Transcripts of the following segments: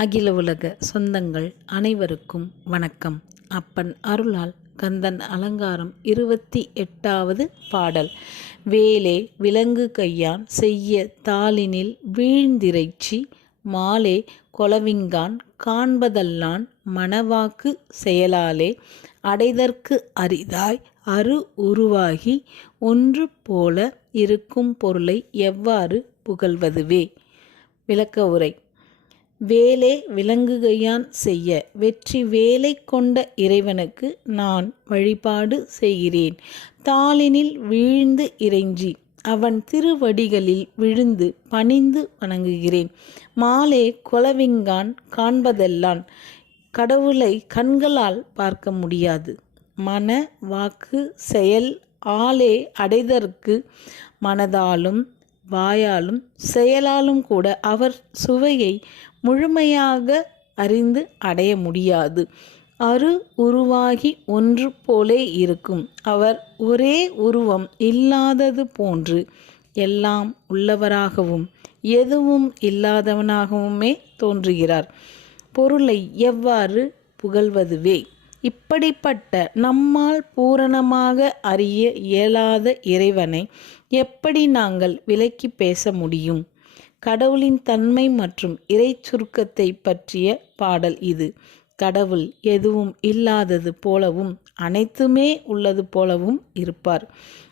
அகில உலக சொந்தங்கள் அனைவருக்கும் வணக்கம். அப்பன் அருளால் கந்தன் அலங்காரம் இருபத்தி எட்டாவது பாடல். வேலே விலங்கு கையான் செய்ய தாளினில் வீழ்ந்திரைச்சி மாலே கொலவிங்கான் காண்பதல்லான் மணவாக்கு செயலாலே அடைதற்கு அரிதாய் அரு உருவாகி ஒன்று போல இருக்கும் பொருளை எவ்வாறு புகழ்வதுவே? விளக்க உரை. வேலை விலங்குகையான் செய்ய வெற்றி வேலை கொண்ட இறைவனுக்கு நான் வழிபாடு செய்கிறேன். தாளினில் வீழ்ந்து இறைஞ்சி அவன் திருவடிகளில் விழுந்து பணிந்து வணங்குகிறேன். மாலே கொலவிங்கான் காண்பதெல்லான் கடவுளை கண்களால் பார்க்க முடியாது. மன வாக்கு செயல் ஆளே அடைதற்கு மனதாலும் வாயாலும் செயலாலும் கூட அவர் சுவையை முழுமையாக அறிந்து அடைய முடியாது. அரு உருவாகி ஒன்று போலே இருக்கும். அவர் ஒரே உருவம் இல்லாதது போன்று எல்லாம் உள்ளவராகவும் எதுவும் இல்லாதவனாகவுமே தோன்றுகிறார். பொருளை எவ்வாறு புகழ்வதுவே? இப்படிப்பட்ட நம்மால் பூரணமாக அறிய இயலாத இறைவனை எப்படி நாங்கள் விலக்கி பேச முடியும்? கடவுளின் தன்மை மற்றும் இறை சுருக்கத்தை பற்றிய பாடல் இது. கடவுள் எதுவும் இல்லாதது போலவும் அனைத்துமே உள்ளது போலவும் இருப்பார்.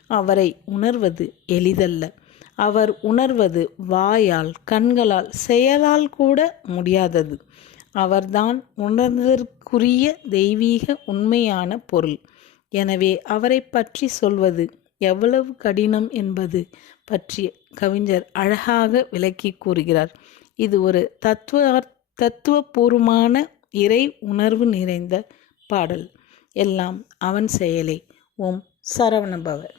அவரை உணர்வது எளிதல்ல. அவர் உணர்வது வாயால் கண்களால் செயலால் கூட முடியாதது. அவர்தான் உணர்ந்ததற்குரிய தெய்வீக உண்மையான பொருள். எனவே அவரை பற்றி சொல்வது எவ்வளவு கடினம் என்பது பற்றி கவிஞர் அழகாக விளக்கி கூறுகிறார். இது ஒரு தத்துவ தத்துவபூர்வமான இறை உணர்வு நிறைந்த பாடல். எல்லாம் அவன் செயலே. ஓம் சரவணபவர்